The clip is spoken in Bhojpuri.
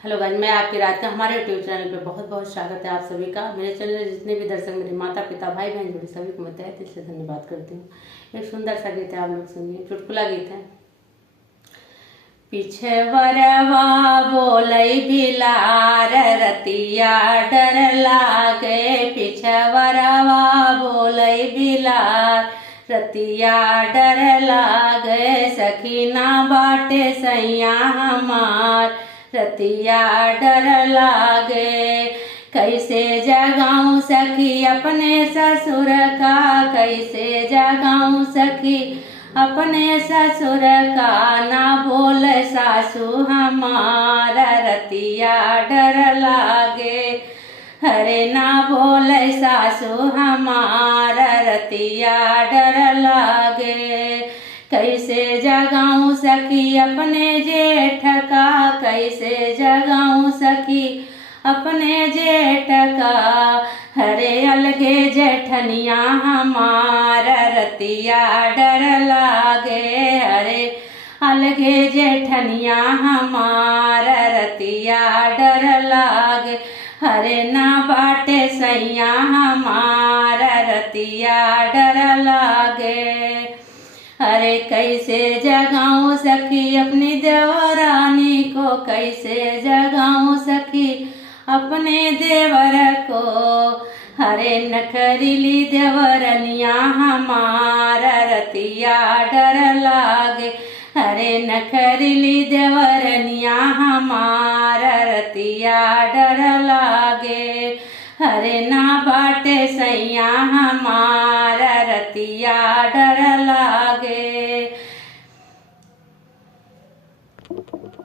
हेलो गाइस, मैं आपकी रात का हमारे यूट्यूब चैनल पे बहुत बहुत स्वागत है आप सभी का। मेरे चैनल में जितने भी दर्शक, मेरे माता पिता भाई बहन जोड़े सभी को मैं तहे दिल से धन्यवाद करती हूँ। एक सुंदर सा गीत है, आप लोग सुनिए। चुटकुला गीत है। पीछे वरवा बोलई बिलार रतिया डर लागे। पीछे वरवा बोलई बिलार रतिया डर लागे। सखी ना बाटे सैया हमार रतिया डर लागे। कैसे जगाऊं सखी अपने ससुर का, कैसे जगाऊं सखी अपने ससुर का। ना बोल सासू हमारा रतिया डर लागे। हरे ना बोल सासू हमारा रतिया डर लागे। कैसे जगाऊं सखी अपने जेठ का, कैसे जगाऊं सखी अपने जेठ का। हरे अलगे जेठनिया हमारा रतिया डर लागे। हरे अलगे जेठनिया हमारा रतिया डर लागे। हरे ना बाटे सैया हमारा रतिया डर लागे। अरे कैसे जगाऊं सखी अपनी देवरानी को, कैसे जगाऊं सखी अपने देवर को। हरे नखरीली देवरनिया हमारा रतिया डर लागे। हरे नखरीली देवरनिया हमारा रतिया डर लागे। हरे ना बाटे सैया हमारा रतिया डर लागे।